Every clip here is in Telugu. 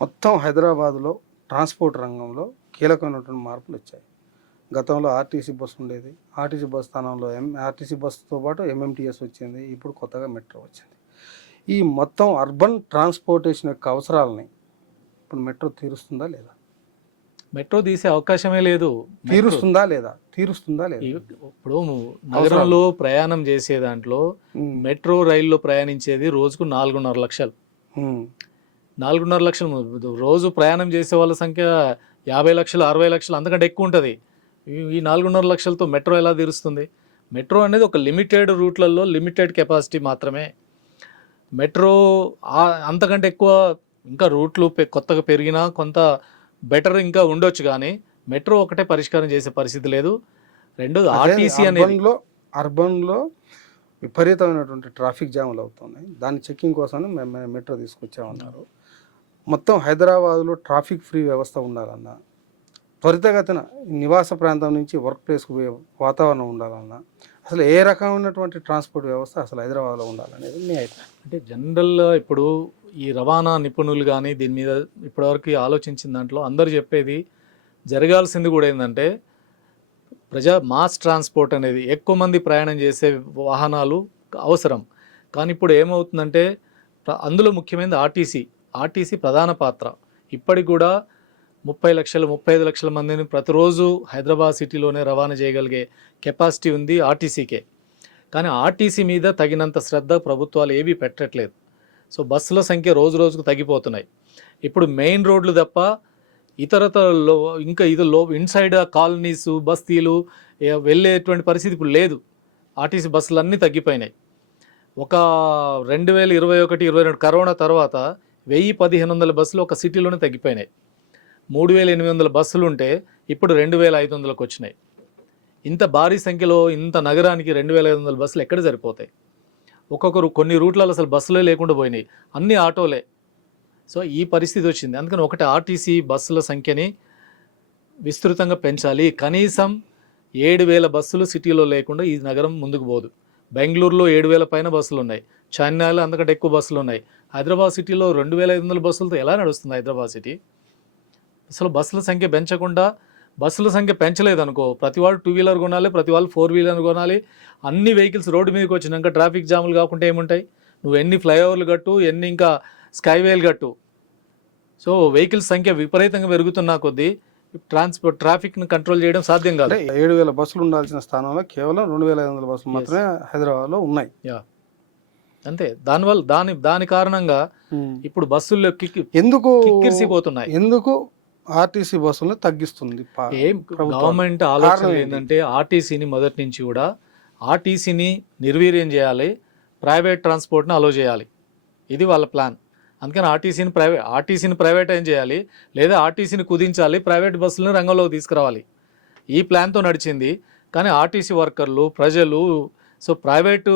మొత్తం హైదరాబాద్లో ట్రాన్స్పోర్ట్ రంగంలో కీలకమైనటువంటి మార్పులు వచ్చాయి. గతంలో ఆర్టీసీ బస్సు ఉండేది. ఆర్టీసీ బస్ స్థానంలో ఆర్టీసీ బస్సుతో పాటు ఎంఎంటీఎస్ వచ్చింది. ఇప్పుడు కొత్తగా మెట్రో వచ్చింది. ఈ మొత్తం అర్బన్ ట్రాన్స్పోర్టేషన్ యొక్క అవసరాలని ఇప్పుడు మెట్రో తీరుస్తుందా లేదా? మెట్రో తీసే అవకాశమే లేదు. తీరుస్తుందా లేదా? తీరుస్తుందా లేదా? ఇప్పుడు నగరంలో ప్రయాణం చేసే దాంట్లో మెట్రో రైల్లో ప్రయాణించేది రోజుకు 4.5 లక్షలు. 4.5 లక్షలు రోజు ప్రయాణం చేసే వాళ్ళ సంఖ్య 50 లక్షలు 60 లక్షలు అంతకంటే ఎక్కువ ఉంటుంది. ఈ 4.5 లక్షలతో మెట్రో ఎలా తీరుస్తుంది? మెట్రో అనేది ఒక లిమిటెడ్ రూట్లలో లిమిటెడ్ కెపాసిటీ మాత్రమే. మెట్రో అంతకంటే ఎక్కువ ఇంకా రూట్లు కొత్తగా పెరిగినా కొంత బెటర్ ఇంకా ఉండొచ్చు, కానీ మెట్రో ఒకటే పరిష్కారం చేసే పరిస్థితి లేదు. రెండోది ఆర్టీసీ అనేది అర్బన్లో విపరీతమైనటువంటి ట్రాఫిక్ జాములు అవుతున్నాయి. దాని చెక్కింగ్ కోసమే మేము మెట్రో తీసుకొచ్చామన్నారు. మొత్తం హైదరాబాద్లో ట్రాఫిక్ ఫ్రీ వ్యవస్థ ఉండాలన్నా, త్వరితగతిన నివాస ప్రాంతం నుంచి వర్క్ ప్లేస్కు వాతావరణం ఉండాలన్నా, అసలు ఏ రకమైనటువంటి ట్రాన్స్పోర్ట్ వ్యవస్థ అసలు హైదరాబాద్లో ఉండాలనేది మీ అభిప్రాయం? అంటే జనరల్గా ఇప్పుడు ఈ రవాణా నిపుణులు కానీ దీని మీద ఇప్పటివరకు ఆలోచించిన దాంట్లో అందరూ చెప్పేది జరగాల్సింది కూడా ఏంటంటే మాస్ ట్రాన్స్పోర్ట్ అనేది ఎక్కువ మంది ప్రయాణం చేసే వాహనాలు అవసరం. కానీ ఇప్పుడు ఏమవుతుందంటే అందులో ముఖ్యమైనది ఆర్టీసీ ప్రధాన పాత్ర. ఇప్పటికి కూడా 30 లక్షలు 35 లక్షల మందిని ప్రతిరోజు హైదరాబాద్ సిటీలోనే రవాణా చేయగలిగే కెపాసిటీ ఉంది ఆర్టీసీకే. కానీ ఆర్టీసీ మీద తగినంత శ్రద్ధ ప్రభుత్వాలు ఏవి పెట్టట్లేదు. సో బస్సుల సంఖ్య రోజు రోజుకు తగ్గిపోతున్నాయి. ఇప్పుడు మెయిన్ రోడ్లు తప్ప ఇతరతలో ఇంకా ఇన్సైడ్ కాలనీస్ బస్తీలు వెళ్ళేటువంటి పరిస్థితి ఇప్పుడు లేదు. ఆర్టీసీ బస్సులు అన్నీ తగ్గిపోయినాయి. ఒక 2021-22 కరోనా తర్వాత 1000-1500 బస్సులు ఒక సిటీలోనే తగ్గిపోయినాయి. 3800 బస్సులు ఉంటే ఇప్పుడు 2500కు వచ్చినాయి. ఇంత భారీ సంఖ్యలో ఇంత నగరానికి 2500 బస్సులు ఎక్కడ సరిపోతాయి? కొన్ని రూట్లలో అసలు బస్సులే లేకుండా పోయినాయి, అన్ని ఆటోలే. సో ఈ పరిస్థితి వచ్చింది. అందుకని ఒకటి ఆర్టీసీ బస్సుల సంఖ్యని విస్తృతంగా పెంచాలి. కనీసం 7000 బస్సులు సిటీలో లేకుండా ఈ నగరం ముందుకు పోదు. బెంగళూరులో 7000 పైన బస్సులు ఉన్నాయి, చెన్నైలో అంతకంటే ఎక్కువ బస్సులు ఉన్నాయి. హైదరాబాద్ సిటీలో 2500 బస్సులతో ఎలా నడుస్తుంది హైదరాబాద్ సిటీ? అసలు బస్సుల సంఖ్య పెంచకుండా, బస్సుల సంఖ్య పెంచలేదనుకో ప్రతి వాళ్ళు 2 వీలర్ కొనాలి, ప్రతి వాళ్ళు 4 వీలర్ కొనాలి. అన్ని వెహికల్స్ రోడ్డు మీదకి వచ్చినాక ట్రాఫిక్ జాములు కాకుండా ఏముంటాయి? నువ్వు ఎన్ని ఫ్లైఓవర్లు కట్టు, ఎన్ని ఇంకా స్కైవేలు కట్టు. సో వెహికల్స్ సంఖ్య విపరీతంగా పెరుగుతున్నా కొద్దీ ట్రాఫిక్ను కంట్రోల్ చేయడం సాధ్యం కాదు. 7000 బస్సులు ఉండాల్సిన స్థానంలో కేవలం 2500 బస్సులు మాత్రమే హైదరాబాద్లో ఉన్నాయి. అంతే. దానివల్ల దాని కారణంగా ఇప్పుడు బస్సుల్లో ఎందుకు కిక్కిరిసిపోతున్నాయి. ఎందుకు ఆర్టీసీ బస్సులను తగ్గిస్తుంది గవర్నమెంట్ ఆలోచన ఏంటంటే ఆర్టీసీని మొదటి నుంచి కూడా ఆర్టీసీని నిర్వీర్యం చేయాలి, ప్రైవేట్ ట్రాన్స్పోర్ట్ని అలో చేయాలి. ఇది వాళ్ళ ప్లాన్. అందుకని ఆర్టీసీని ప్రైవేటైజ్ చేయాలి, లేదా ఆర్టీసీని కుదించాలి, ప్రైవేట్ బస్సులను రంగంలోకి తీసుకురావాలి. ఈ ప్లాన్తో నడిచింది. కానీ ఆర్టీసీ వర్కర్లు, ప్రజలు, సో ప్రైవేటు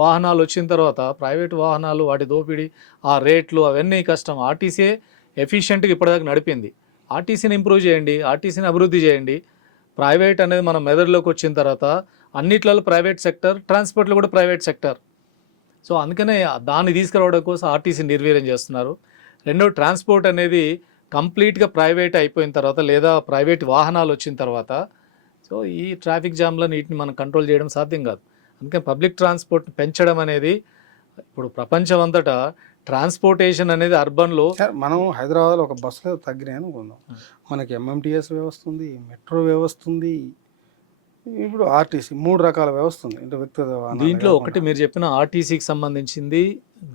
వాహనాలు వచ్చిన తర్వాత ప్రైవేటు వాహనాలు వాటి దోపిడీ, ఆ రేట్లు అవన్నీ కష్టం. ఆర్టీసీ ఎఫిషియెంట్గా ఇప్పటిదాకా నడిపింది. ఆర్టీసీని ఇంప్రూవ్ చేయండి, ఆర్టీసీని అభివృద్ధి చేయండి. ప్రైవేట్ అనేది మన మెదడులోకి వచ్చిన తర్వాత అన్నిట్లలో ప్రైవేట్ సెక్టర్, ట్రాన్స్పోర్ట్లో కూడా ప్రైవేట్ సెక్టర్. సో అందుకనే దాన్ని తీసుకురావడం కోసం ఆర్టీసీ నిర్వీర్యం చేస్తున్నారు. రెండో, ట్రాన్స్పోర్ట్ అనేది కంప్లీట్గా ప్రైవేట్ అయిపోయిన తర్వాత, లేదా ప్రైవేట్ వాహనాలు వచ్చిన తర్వాత, సో ఈ ట్రాఫిక్ జామ్లో వీటిని మనం కంట్రోల్ చేయడం సాధ్యం కాదు. అందుకని పబ్లిక్ ట్రాన్స్పోర్ట్ పెంచడం అనేది ఇప్పుడు ప్రపంచం అంతటా ట్రాన్స్పోర్టేషన్ అనేది అర్బన్లో మనం హైదరాబాద్లో ఒక బస్సులో తగ్గినాయి అనుకుందాం. మనకి ఎంఎంటీఎస్ వ్యవస్థ ఉంది, మెట్రో వ్యవస్థ ఉంది, ఇప్పుడు ఆర్టీసీ, 3 రకాల వ్యవస్థ ఉంది. అంటే వ్యక్తిగత దీంట్లో ఒకటి మీరు చెప్పిన ఆర్టీసీకి సంబంధించింది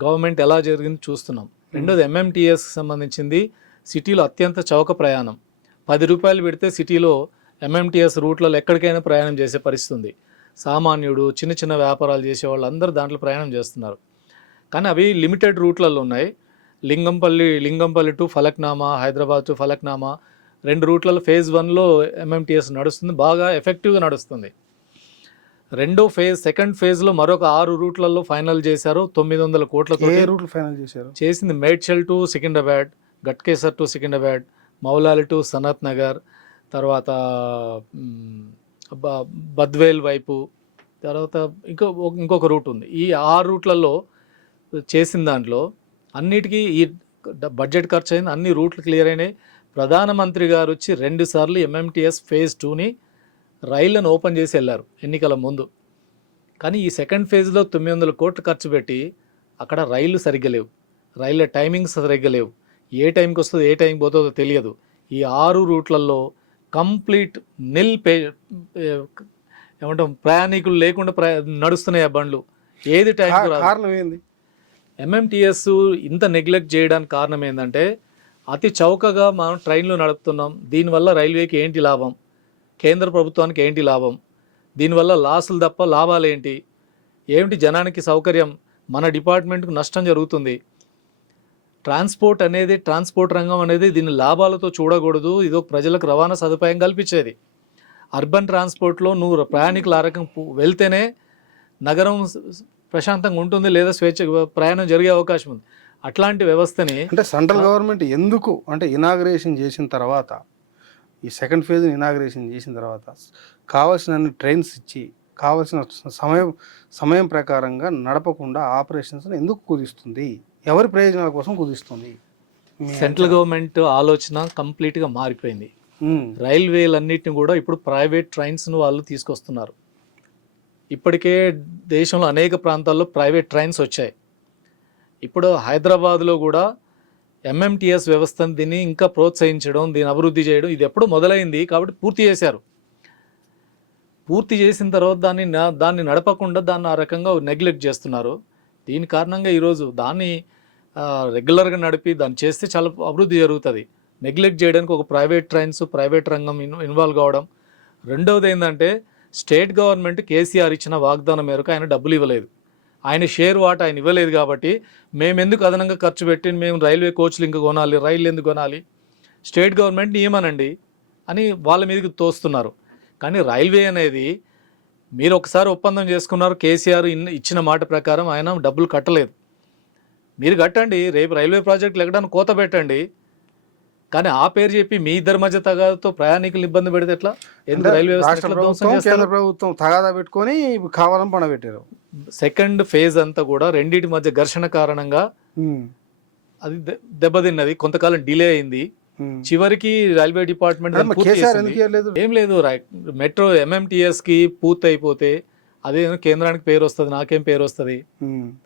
గవర్నమెంట్ ఎలా జరిగింది చూస్తున్నాం. రెండోది ఎంఎంటీఎస్కి సంబంధించింది సిటీలో అత్యంత చౌక ప్రయాణం. 10 రూపాయలు పెడితే సిటీలో ఎంఎంటీఎస్ రూట్లలో ఎక్కడికైనా ప్రయాణం చేసే పరిస్థితి ఉంది. సామాన్యుడు, చిన్న చిన్న వ్యాపారాలు చేసే వాళ్ళు అందరూ దాంట్లో ప్రయాణం చేస్తున్నారు. కానీ అవి లిమిటెడ్ రూట్లలో ఉన్నాయి. లింగంపల్లి టు ఫలక్నామా, హైదరాబాద్ టు ఫలక్నామా 2 రూట్లలో ఫేజ్ 1లో ఎంఎంటీఎస్ నడుస్తుంది, బాగా ఎఫెక్టివ్గా నడుస్తుంది. సెకండ్ ఫేజ్లో మరొక 6 రూట్లలో ఫైనల్ చేశారు. 900 కోట్లతో రూట్లు ఫైనల్ చేసింది. Medchal to Secunderabad, Ghatkesar to Secunderabad, Moula Ali to Sanath Nagar, తర్వాత బద్వేల్ వైపు, తర్వాత ఇంకొక రూట్ ఉంది. ఈ 6 రూట్లలో చేసిన దాంట్లో అన్నిటికీ ఈ బడ్జెట్ ఖర్చు అయింది, అన్ని రూట్లు క్లియర్ అయినాయి. ప్రధానమంత్రి గారు వచ్చి 2 సార్లు ఎంఎంటీఎస్ ఫేజ్ 2ని రైళ్లను ఓపెన్ చేసి వెళ్ళారు ఎన్నికల ముందు. కానీ ఈ సెకండ్ ఫేజ్లో 900 కోట్లు ఖర్చు పెట్టి అక్కడ రైళ్లు సరిగ్గా లేవు, రైళ్ళ టైమింగ్స్ సరిగ్గా లేవు, ఏ టైంకి వస్తుందో ఏ టైంకి పోతుందో తెలియదు. ఈ 6 రూట్లలో కంప్లీట్ ఏమంటాం ప్రయాణికులు లేకుండా నడుస్తున్నాయి ఆ బండ్లు, ఏది టైంకి రాదు. కారణం ఏంది? ఎంఎంటీఎస్ ఇంత నెగ్లెక్ట్ చేయడానికి కారణం ఏంటంటే అతి చౌకగా మనం ట్రైన్లు నడుపుతున్నాం, దీనివల్ల రైల్వేకి ఏంటి లాభం, కేంద్ర ప్రభుత్వానికి ఏంటి లాభం, దీనివల్ల లాసులు తప్ప లాభాలు ఏంటి, ఏమిటి జనానికి సౌకర్యం, మన డిపార్ట్మెంట్కు నష్టం జరుగుతుంది. ట్రాన్స్పోర్ట్ రంగం అనేది దీన్ని లాభాలతో చూడకూడదు, ఇది ప్రజలకు రవాణా సదుపాయం కల్పించేది. అర్బన్ ట్రాన్స్పోర్ట్లో నువ్వు ప్రయాణికులు ఆ రకం వెళ్తేనే నగరం ప్రశాంతంగా ఉంటుంది, లేదా స్వేచ్ఛ ప్రయాణం జరిగే అవకాశం ఉంది. అట్లాంటి వ్యవస్థని అంటే సెంట్రల్ గవర్నమెంట్ ఎందుకు అంటే ఇనాగ్రేషన్ చేసిన తర్వాత, ఈ సెకండ్ ఫేజ్ ఇనాగ్రేషన్ చేసిన తర్వాత కావాల్సిన ట్రైన్స్ ఇచ్చి కావాల్సిన సమయం ప్రకారంగా నడపకుండా ఆపరేషన్స్ ఎందుకు కుదిస్తుంది? ఎవరి ప్రయోజనాల కోసం కుదిస్తుంది? సెంట్రల్ గవర్నమెంట్ ఆలోచన కంప్లీట్గా మారిపోయింది. రైల్వేలన్నిటిని కూడా ఇప్పుడు ప్రైవేట్ ట్రైన్స్ను వాళ్ళు తీసుకొస్తున్నారు. ఇప్పటికే దేశంలో అనేక ప్రాంతాల్లో ప్రైవేట్ ట్రైన్స్ వచ్చాయి. ఇప్పుడు హైదరాబాద్లో కూడా ఎంఎంటీఎస్ వ్యవస్థను దీన్ని ఇంకా ప్రోత్సహించడం, దీన్ని అభివృద్ధి చేయడం ఇది ఎప్పుడూ మొదలైంది కాబట్టి పూర్తి చేశారు. పూర్తి చేసిన తర్వాత దాన్ని నడపకుండా దాన్ని ఆ రకంగా నెగ్లెక్ట్ చేస్తున్నారు. దీని కారణంగా ఈరోజు దాన్ని రెగ్యులర్గా నడిపి దాన్ని చేస్తే చాలా అభివృద్ధి జరుగుతుంది. నెగ్లెక్ట్ చేయడానికి ఒక ప్రైవేట్ రంగం ఇన్వాల్వ్ కావడం. రెండవది ఏంటంటే స్టేట్ గవర్నమెంట్ కేసీఆర్ ఇచ్చిన వాగ్దానం మేరకు ఆయన డబ్బులు ఇవ్వలేదు, ఆయన షేర్ వాటా ఆయన ఇవ్వలేదు. కాబట్టి మేము ఎందుకు అదనంగా ఖర్చు పెట్టి మేము రైల్వే కోచ్లు ఇంకా కొనాలి, రైళ్ళు ఎందుకు కొనాలి, స్టేట్ గవర్నమెంట్ నియమనండి అని వాళ్ళ మీదకి తోస్తున్నారు. కానీ రైల్వే అనేది మీరు ఒకసారి ఒప్పందం చేసుకున్నారు, కేసీఆర్ ఇచ్చిన మాట ప్రకారం ఆయన డబ్బులు కట్టలేదు. మీరు కట్టండి, రేపు రైల్వే ప్రాజెక్టులు ఎక్కడానికి కోత పెట్టండి. కానీ ఆ పేరు చెప్పి మీ ఇద్దరి మధ్య తగాదాతో ప్రయాణికులు ఇబ్బంది పెడితే ఎట్లా? ఎందుకు రైల్వే కేంద్ర ప్రభుత్వం తగాదా పెట్టుకొని కావాలని పడబెట్టారు. సెకండ్ ఫేజ్ అంతా కూడా రెండింటి మధ్య ఘర్షణ కారణంగా అది దెబ్బతిన్నది, కొంతకాలం డిలే అయింది. చివరికి రైల్వే డిపార్ట్మెంట్ ఏం లేదు, మెట్రో ఎంఎంటీఎస్ కి పూర్తి అయిపోతే అదే కేంద్రానికి పేరు వస్తుంది, నాకేం పేరు వస్తుంది,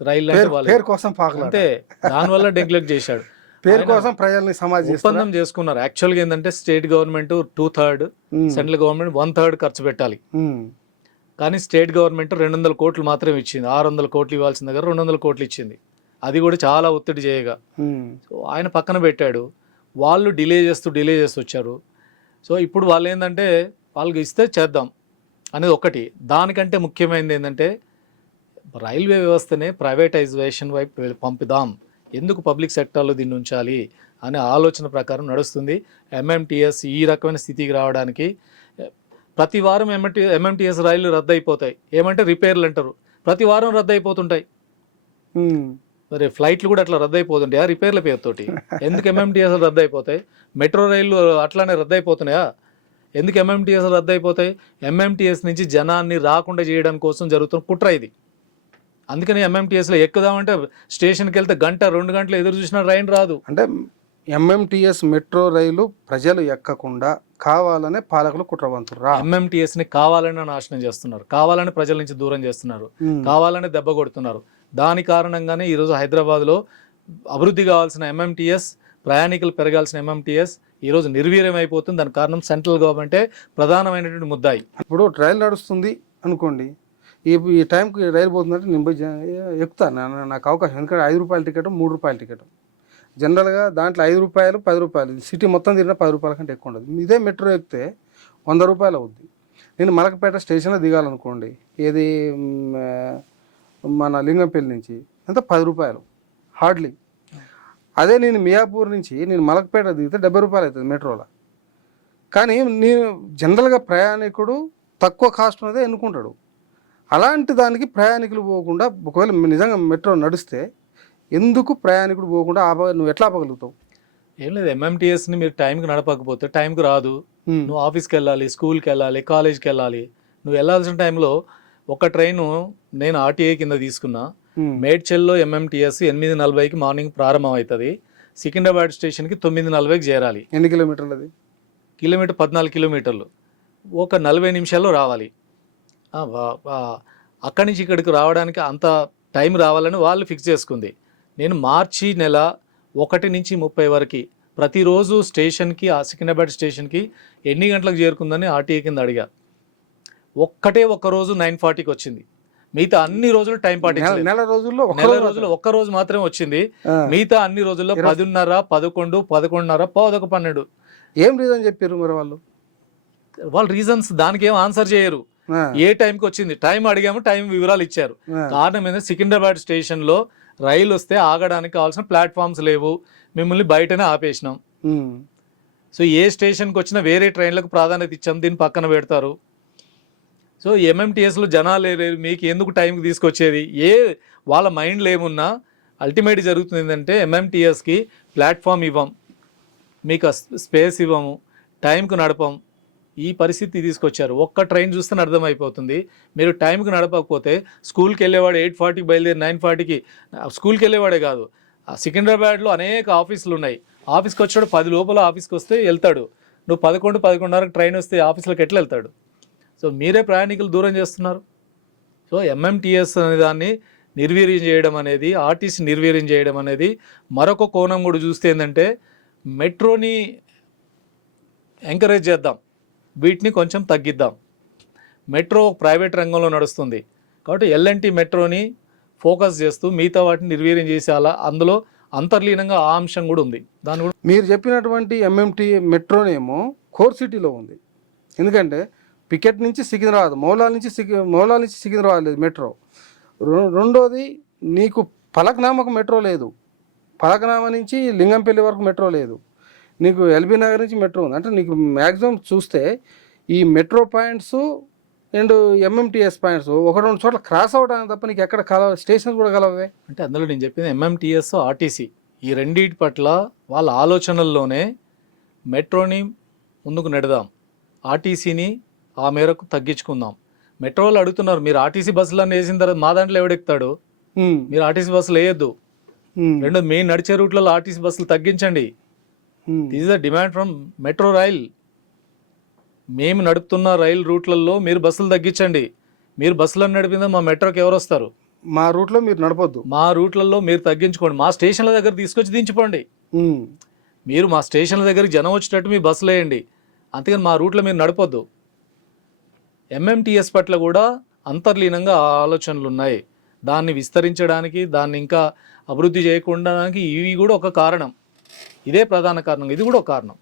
రైలు అంటే వాళ్ళు అంతే. దానివల్ల నెగ్లెక్ట్ చేశాడు. పేరు కోసం ప్రజల్ని సమాజం ఒప్పందం చేసుకున్నారు. యాక్చువల్గా ఏంటంటే స్టేట్ గవర్నమెంట్ 2/3, సెంట్రల్ గవర్నమెంట్ 1/3 ఖర్చు పెట్టాలి. కానీ స్టేట్ గవర్నమెంట్ 200 కోట్లు మాత్రమే ఇచ్చింది. 600 కోట్లు ఇవ్వాల్సిన దగ్గర 200 కోట్లు ఇచ్చింది. అది కూడా చాలా ఒత్తిడి చేయగా సో ఆయన పక్కన పెట్టాడు. వాళ్ళు డిలే చేస్తూ వచ్చారు. సో ఇప్పుడు వాళ్ళు ఏంటంటే వాళ్ళకి ఇస్తే చేద్దాం అనేది ఒకటి. దానికంటే ముఖ్యమైనది ఏంటంటే రైల్వే వ్యవస్థనే ప్రైవేటైజేషన్ వైపు పంపుదాం, ఎందుకు పబ్లిక్ సెక్టార్లో దీన్ని ఉంచాలి అనే ఆలోచన ప్రకారం నడుస్తుంది. ఎంఎంటీఎస్ ఈ రకమైన స్థితికి రావడానికి ప్రతి వారం ఎంఎంటీఎస్ రైళ్లు రద్దు అయిపోతాయి. ఏమంటే రిపేర్లు అంటారు, ప్రతి వారం రద్దు అయిపోతుంటాయి. మరి ఫ్లైట్లు కూడా అట్లా రద్దు అయిపోతుంటాయా రిపేర్ల పేరుతోటి? ఎందుకు ఎంఎంటీఎస్ రద్దు అయిపోతాయి? మెట్రో రైళ్లు అట్లానే రద్దు అయిపోతున్నాయా? ఎందుకు ఎంఎంటీఎస్ రద్దు అయిపోతాయి? ఎంఎంటీఎస్ నుంచి జనాన్ని రాకుండా చేయడం కోసం జరుగుతున్న కుట్ర ఇది. అందుకని ఎంఎంటీఎస్లో ఎక్కుదామంటే స్టేషన్కి వెళ్తే 1-2 గంటలు ఎదురు చూసినా రైన్ రాదు. అంటే ఎంఎంటీఎస్ మెట్రో రైలు ప్రజలు ఎక్కకుండా కావాలనే పాలకులు కుట్రవంతురా. ఎంఎంటీఎస్ని కావాలని నాశనం చేస్తున్నారు, కావాలని ప్రజల నుంచి దూరం చేస్తున్నారు, కావాలని దెబ్బ కొడుతున్నారు. దాని కారణంగానే ఈరోజు హైదరాబాద్లో అభివృద్ధి కావాల్సిన ఎంఎంటీఎస్, ప్రయాణికులు పెరగాల్సిన ఎంఎంటీఎస్ ఈరోజు నిర్వీర్యం అయిపోతుంది. దానికి కారణం సెంట్రల్ గవర్నమెంటే ప్రధానమైనటువంటి ముద్దాయి. ఇప్పుడు రైలు నడుస్తుంది అనుకోండి, ఈ టైంకి రైలు పోతుందంటే నేను ఎక్కుతాను, నాకు అవకాశం. ఎందుకంటే 5 రూపాయల టికెట్, 3 రూపాయల టికెట్. జనరల్గా దాంట్లో 5 రూపాయలు, 10 రూపాయలు, సిటీ మొత్తం తిరిగినా 10 రూపాయల కంటే ఎక్కువ ఉండదు. ఇదే మెట్రో ఎక్కితే 100 రూపాయలు అవుద్ది. నేను మలకపేట స్టేషన్లో దిగాలనుకోండి, ఏది మన లింగంపల్లి నుంచి అంత 10 రూపాయలు హార్డ్లీ. అదే నేను మియాపూర్ నుంచి నేను మలకపేట దిగితే 70 రూపాయలు అవుతుంది మెట్రోలో. కానీ నేను జనరల్గా ప్రయాణికుడు తక్కువ కాస్ట్ ఉన్నదే ఎన్నుకుంటాడు. అలాంటి దానికి ప్రయాణికులు పోకుండా ఒకవేళ నిజంగా మెట్రో నడిస్తే ఎందుకు ప్రయాణికుడు పోకుండా నువ్వు ఎట్లా ఆపగలుగుతావు? ఏం లేదు, ఎంఎంటీఎస్ని మీరు టైంకి నడపకపోతే టైంకి రాదు. నువ్వు ఆఫీస్కి వెళ్ళాలి, స్కూల్కి వెళ్ళాలి, కాలేజ్కి వెళ్ళాలి. నువ్వు వెళ్ళాల్సిన టైంలో ఒక ట్రైను నేను ఆర్టీఏ కింద తీసుకున్నా, మేడ్చల్లో ఎంఎంటీఎస్ 8:40కి మార్నింగ్ ప్రారంభం అవుతుంది, సికింద్రాబాద్ స్టేషన్కి 9:40కి చేరాలి. ఎన్ని కిలోమీటర్లు అది? కిలోమీటర్ 14 కిలోమీటర్లు, ఒక 40 నిమిషాల్లో రావాలి. అక్కడి నుంచి ఇక్కడికి రావడానికి అంత టైం రావాలని వాళ్ళు ఫిక్స్ చేసుకుంది. నేను మార్చి నెల 1 నుంచి 30 వరకు ప్రతిరోజు స్టేషన్కి, ఆ సికింద్రాబాద్ స్టేషన్కి ఎన్ని గంటలకు చేరుకుందని ఆర్టీఏ కింద అడిగా. ఒక్క రోజు 9:40కి వచ్చింది. మిగతా అన్ని రోజులు టైం పాటించలేదు. నెల రోజుల్లో ఒక్క రోజు మాత్రమే వచ్చింది. మిగతా అన్ని రోజుల్లో 10:30, 11, 11:30, 11:12. ఏం రీజన్ చెప్పారు మరి వాళ్ళు? రీజన్స్ దానికి ఏం ఆన్సర్ చేయరు. ఏ టైంకి వచ్చింది, టైం అడిగాము, టైం వివరాలు ఇచ్చారు. కారణం ఏంటంటే సికింద్రాబాద్ స్టేషన్లో రైలు వస్తే ఆగడానికి కావాల్సిన ప్లాట్ఫామ్స్ లేవు, మిమ్మల్ని బయటనే ఆపేసినాం. సో ఏ స్టేషన్కి వచ్చినా వేరే ట్రైన్లకు ప్రాధాన్యత ఇచ్చాం, దీన్ని పక్కన పెడతారు. సో ఎంఎంటీఎస్లో జనాలు లేరు, మీకు ఎందుకు టైంకి తీసుకొచ్చేది? వాళ్ళ మైండ్లో ఏమున్నా అల్టిమేట్ జరుగుతుంది ఏంటంటే ఎంఎంటీఎస్కి ప్లాట్ఫామ్ ఇవ్వం, మీకు స్పేస్ ఇవ్వము, టైంకు నడపం, ఈ పరిస్థితి తీసుకొచ్చారు. ఒక్క ట్రైన్ చూస్తే అర్థమైపోతుంది. మీరు టైంకి నడపకపోతే స్కూల్కి వెళ్ళేవాడు 8:40కి బయలుదేరి 9:40కి స్కూల్కి వెళ్ళేవాడే కాదు, సికింద్రాబాద్లో అనేక ఆఫీసులు ఉన్నాయి. ఆఫీస్కి వచ్చాడు 10 లోపల ఆఫీస్కి వస్తే వెళ్తాడు. నువ్వు 11, 11:30కి ట్రైన్ వస్తే ఆఫీస్లోకి ఎట్లా వెళ్తాడు? సో మీరే ప్రయాణికులు దూరం చేస్తున్నారు. సో ఎంఎంటీఎస్ అనే దాన్ని నిర్వీర్యం చేయడం అనేది, ఆర్టీసీ నిర్వీర్యం చేయడం అనేది మరొక కోణం కూడా చూస్తే ఏంటంటే మెట్రోని ఎంకరేజ్ చేద్దాం, వీటిని కొంచెం తగ్గిద్దాం. మెట్రో ప్రైవేట్ రంగంలో నడుస్తుంది కాబట్టి ఎల్ఎన్టీ మెట్రోని ఫోకస్ చేస్తూ మిగతా వాటిని నిర్వీర్యం చేసేలా అందులో అంతర్లీనంగా ఆ అంశం కూడా ఉంది. దాని కూడా మీరు చెప్పినటువంటి ఎంఎంటీ మెట్రోనేమో కోర్ సిటీలో ఉంది. ఎందుకంటే పికెట్ నుంచి సికింద్రాబాద్, మౌలాల నుంచి సికింద్రాబాద్ లేదు మెట్రో. రెండోది నీకు ఫలక్నామాకు మెట్రో లేదు, ఫలక్నామా నుంచి లింగంపల్లి వరకు మెట్రో లేదు, నీకు ఎల్బీ నగర్ నుంచి మెట్రో ఉంది. అంటే నీకు మ్యాక్సిమం చూస్తే ఈ metro points and MMTS points 1-2 చోట్ల క్రాస్ అవ్వడానికి తప్ప నీకు ఎక్కడ స్టేషన్స్ కూడా కలవే. అంటే అందులో నేను చెప్పింది ఎంఎంటీఎస్, ఆర్టీసీ ఈ రెండింటి పట్ల వాళ్ళ ఆలోచనల్లోనే మెట్రోని ముందుకు నెడదాం, ఆర్టీసీని ఆ మేరకు తగ్గించుకుందాం. మెట్రోలు అడుగుతున్నారు, మీరు ఆర్టీసీ బస్సులన్నీ వేసిన తర్వాత మా దాంట్లో ఎవడెక్కుతాడు? మీరు ఆర్టీసీ బస్సులు వేయొద్దు. రెండోది మెయిన్ నడిచే రూట్లలో ఆర్టీసీ బస్సులు తగ్గించండి. This is the demand from metro rail. మేము నడుపుతున్న రైలు రూట్లలో మీరు బస్సులు తగ్గించండి. మీరు బస్సులను నడిపిన మా మెట్రోకి ఎవరు వస్తారు? మా రూట్లో మీరు నడపొద్దు, మా రూట్లలో మీరు తగ్గించుకోండి. మా స్టేషన్ల దగ్గర తీసుకొచ్చి దించుకోండి. మీరు మా స్టేషన్ల దగ్గరికి జనం వచ్చేటట్టు మీ బస్సులు వేయండి, అంతేగాని మా రూట్లో మీరు నడపొద్దు. ఎంఎంటీఎస్ పట్ల కూడా అంతర్లీనంగా ఆలోచనలు ఉన్నాయి. దాన్ని విస్తరించడానికి, దాన్ని ఇంకా అభివృద్ధి చేయకుండా ఇవి కూడా ఒక కారణం. ఇదే ప్రధాన కారణం, ఇది కూడా ఒక కారణం.